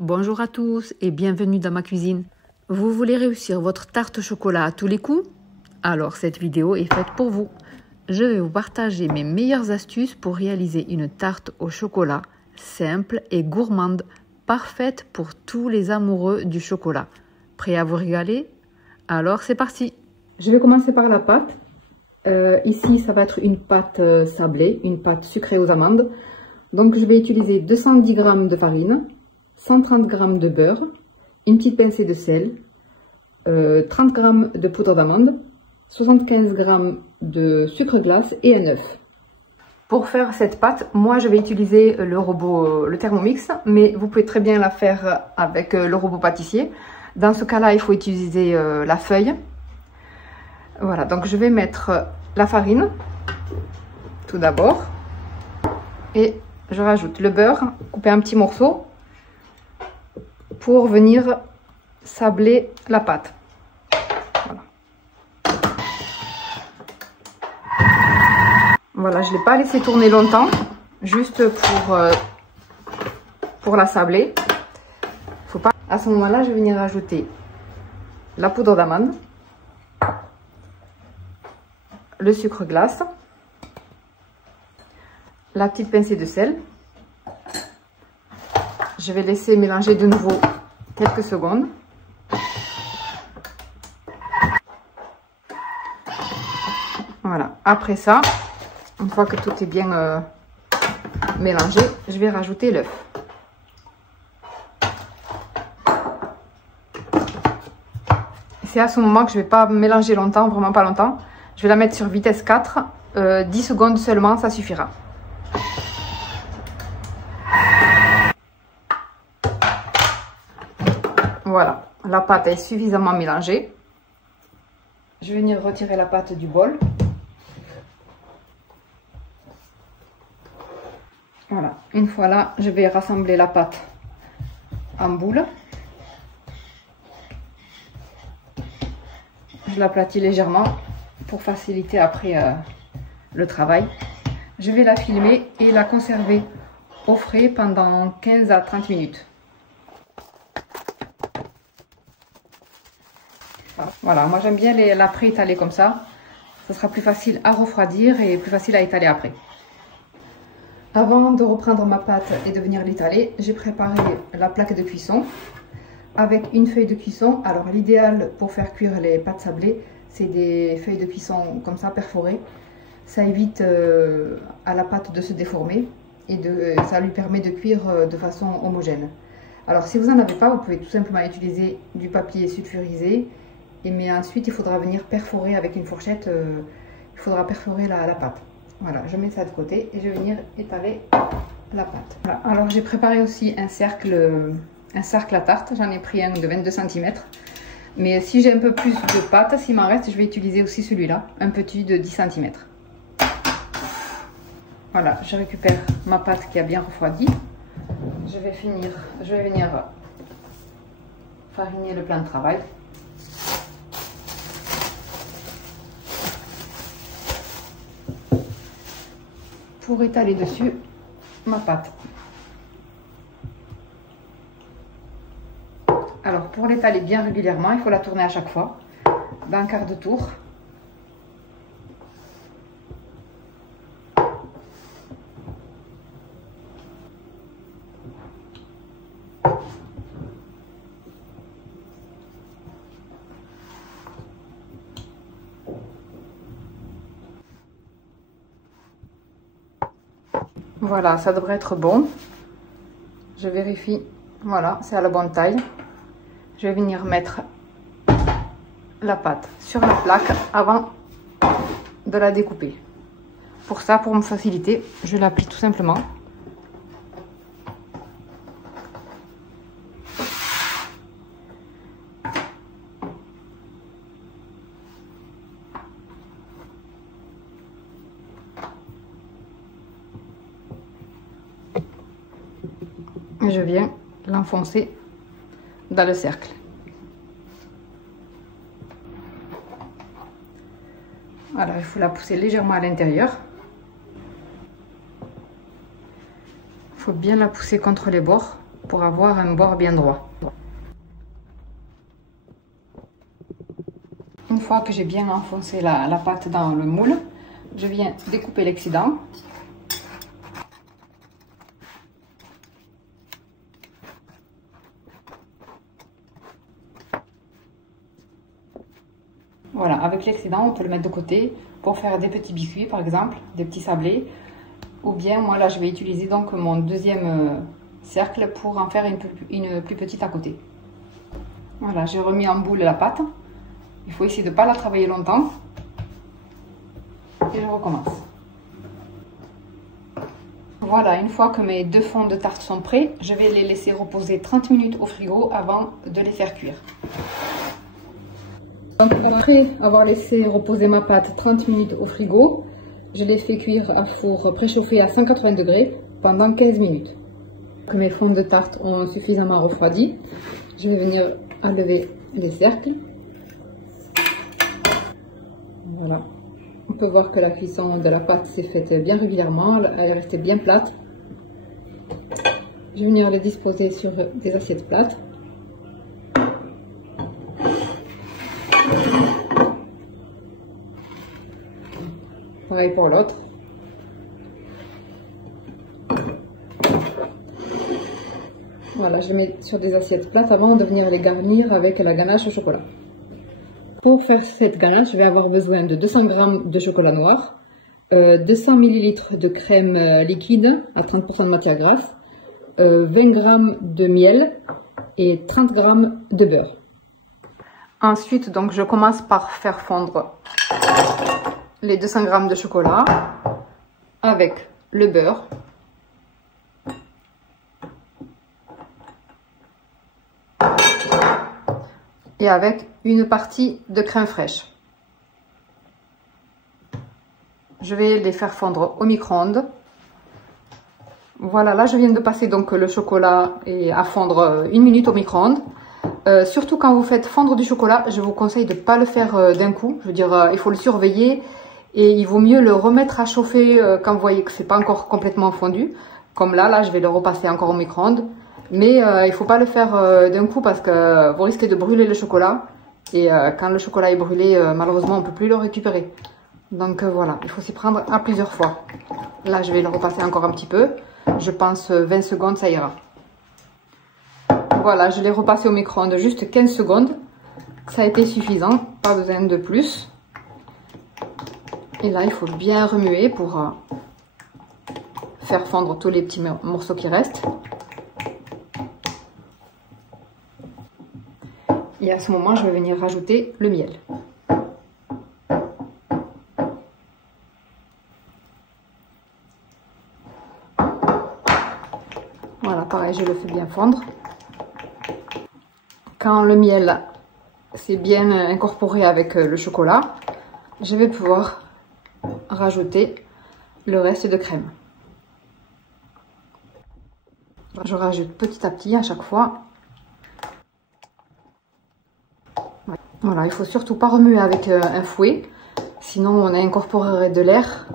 Bonjour à tous et bienvenue dans ma cuisine. Vous voulez réussir votre tarte au chocolat à tous les coups? Alors cette vidéo est faite pour vous. Je vais vous partager mes meilleures astuces pour réaliser une tarte au chocolat simple et gourmande, parfaite pour tous les amoureux du chocolat. Prêt à vous régaler? Alors c'est parti! Je vais commencer par la pâte. Ici ça va être une pâte sablée, une pâte sucrée aux amandes. Donc je vais utiliser 210 g de farine, 130 g de beurre, une petite pincée de sel, 30 g de poudre d'amande, 75 g de sucre glace et un œuf. Pour faire cette pâte, moi je vais utiliser le robot, le Thermomix, mais vous pouvez très bien la faire avec le robot pâtissier. Dans ce cas-là, il faut utiliser la feuille. Voilà, donc je vais mettre la farine tout d'abord et je rajoute le beurre coupé en petits morceaux pour venir sabler la pâte. Voilà, voilà, je ne l'ai pas laissé tourner longtemps, juste pour la sabler. Faut pas... À ce moment-là, je vais venir ajouter la poudre d'amande, le sucre glace, la petite pincée de sel. Je vais laisser mélanger de nouveau quelques secondes. Voilà, après ça, une fois que tout est bien mélangé, je vais rajouter l'œuf. C'est à ce moment que je ne vais pas mélanger longtemps, vraiment pas longtemps. Je vais la mettre sur vitesse 4, 10 secondes seulement, ça suffira. Voilà, la pâte est suffisamment mélangée. Je vais venir retirer la pâte du bol. Voilà, une fois là, je vais rassembler la pâte en boule. Je l'aplatis légèrement pour faciliter après le travail. Je vais la filmer et la conserver au frais pendant 15 à 30 minutes. Voilà, moi j'aime bien la pré-étaler comme ça. Ça sera plus facile à refroidir et plus facile à étaler après. Avant de reprendre ma pâte et de venir l'étaler, j'ai préparé la plaque de cuisson avec une feuille de cuisson. Alors l'idéal pour faire cuire les pâtes sablées, c'est des feuilles de cuisson comme ça perforées. Ça évite à la pâte de se déformer et ça lui permet de cuire de façon homogène. Alors si vous n'en avez pas, vous pouvez tout simplement utiliser du papier sulfurisé. Mais ensuite, il faudra venir perforer avec une fourchette, il faudra perforer la pâte. Voilà, je mets ça de côté et je vais venir étaler la pâte. Voilà. Alors j'ai préparé aussi un cercle à tarte, j'en ai pris un de 22 cm. Mais si j'ai un peu plus de pâte, s'il m'en reste, je vais utiliser aussi celui-là, un petit de 10 cm. Voilà, je récupère ma pâte qui a bien refroidi. Je vais venir fariner le plan de travail. Pour étaler dessus ma pâte. Alors pour l'étaler bien régulièrement, il faut la tourner à chaque fois d'un quart de tour. Voilà, ça devrait être bon. Je vérifie. Voilà, c'est à la bonne taille. Je vais venir mettre la pâte sur la plaque avant de la découper. Pour ça, pour me faciliter, je l'appuie tout simplement. Je viens l'enfoncer dans le cercle. Voilà, il faut la pousser légèrement à l'intérieur. Il faut bien la pousser contre les bords. pour avoir un bord bien droit. Une fois que j'ai bien enfoncé la pâte dans le moule, je viens découper l'excédent. Voilà, avec l'excédent, on peut le mettre de côté pour faire des petits biscuits, par exemple, des petits sablés. Ou bien, moi là, je vais utiliser donc mon deuxième cercle pour en faire une plus petite à côté. Voilà, j'ai remis en boule la pâte. Il faut essayer de ne pas la travailler longtemps. Et je recommence. Voilà, une fois que mes deux fonds de tarte sont prêts, je vais les laisser reposer 30 minutes au frigo avant de les faire cuire. Donc après avoir laissé reposer ma pâte 30 minutes au frigo, je l'ai fait cuire à four préchauffé à 180 degrés pendant 15 minutes. Que mes fonds de tarte ont suffisamment refroidi, je vais venir enlever les cercles. Voilà. On peut voir que la cuisson de la pâte s'est faite bien régulièrement, elle est restée bien plate. Je vais venir les disposer sur des assiettes plates. Pareil pour l'autre. Voilà, je les mets sur des assiettes plates avant de venir les garnir avec la ganache au chocolat. Pour faire cette ganache, je vais avoir besoin de 200 g de chocolat noir, 200 ml de crème liquide à 30% de matière grasse, 20 g de miel et 30 g de beurre. Ensuite, donc, je commence par faire fondre les 200 g de chocolat avec le beurre. Et avec une partie de crème fraîche. Je vais les faire fondre au micro-ondes. Voilà, là je viens de passer donc le chocolat à fondre 1 minute au micro-ondes. Surtout quand vous faites fondre du chocolat, je vous conseille de ne pas le faire d'un coup. Je veux dire, il faut le surveiller et il vaut mieux le remettre à chauffer quand vous voyez que c'est pas encore complètement fondu. Comme là, je vais le repasser encore au micro-ondes. Mais il ne faut pas le faire d'un coup parce que vous risquez de brûler le chocolat. Et quand le chocolat est brûlé, malheureusement, on ne peut plus le récupérer. Donc voilà, il faut s'y prendre à plusieurs fois. Là, je vais le repasser encore un petit peu. Je pense 20 secondes, ça ira. Voilà, je l'ai repassé au micro-ondes juste 15 secondes. Ça a été suffisant, pas besoin de plus. Et là, il faut bien remuer pour faire fondre tous les petits morceaux qui restent. Et à ce moment, je vais venir rajouter le miel. Voilà, pareil, je le fais bien fondre. Quand le miel s'est bien incorporé avec le chocolat, je vais pouvoir rajouter le reste de crème. Je rajoute petit à petit à chaque fois. Voilà, il faut surtout pas remuer avec un fouet, sinon on incorporerait de l'air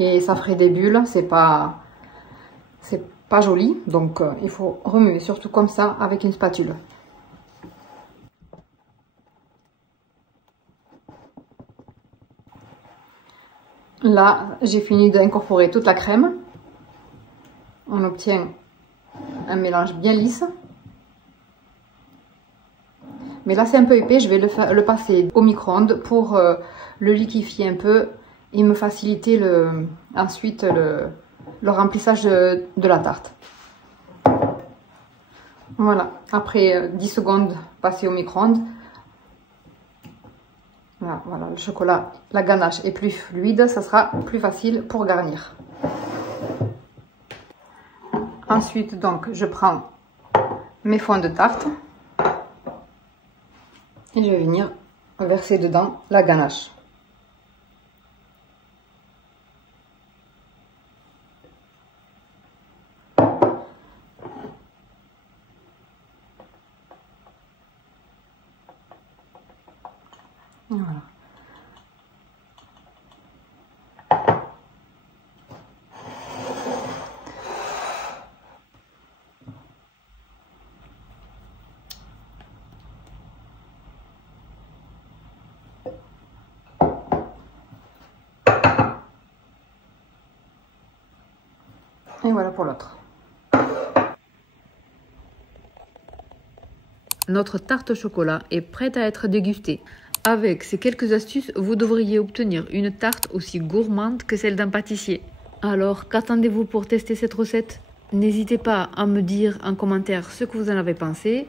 et ça ferait des bulles, c'est pas joli, donc il faut remuer surtout comme ça avec une spatule. Là, j'ai fini d'incorporer toute la crème. On obtient un mélange bien lisse. Mais là, c'est un peu épais, je vais le passer au micro-ondes pour le liquéfier un peu et me faciliter ensuite le remplissage de la tarte. Voilà, après 10 secondes passées au micro-ondes, voilà, le chocolat, la ganache est plus fluide, ça sera plus facile pour garnir. Ensuite, donc, je prends mes fonds de tarte. Et je vais venir verser dedans la ganache. Voilà. Et voilà pour l'autre. Notre tarte au chocolat est prête à être dégustée. Avec ces quelques astuces, vous devriez obtenir une tarte aussi gourmande que celle d'un pâtissier. Alors, qu'attendez-vous pour tester cette recette? N'hésitez pas à me dire en commentaire ce que vous en avez pensé.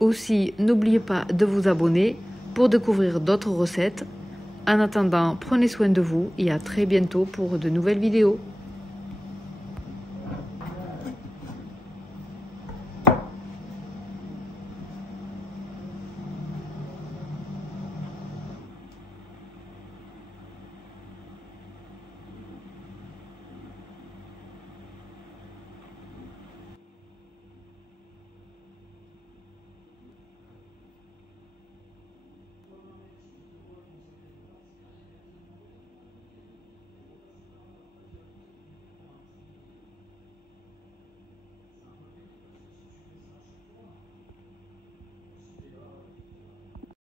Aussi, n'oubliez pas de vous abonner pour découvrir d'autres recettes. En attendant, prenez soin de vous et à très bientôt pour de nouvelles vidéos.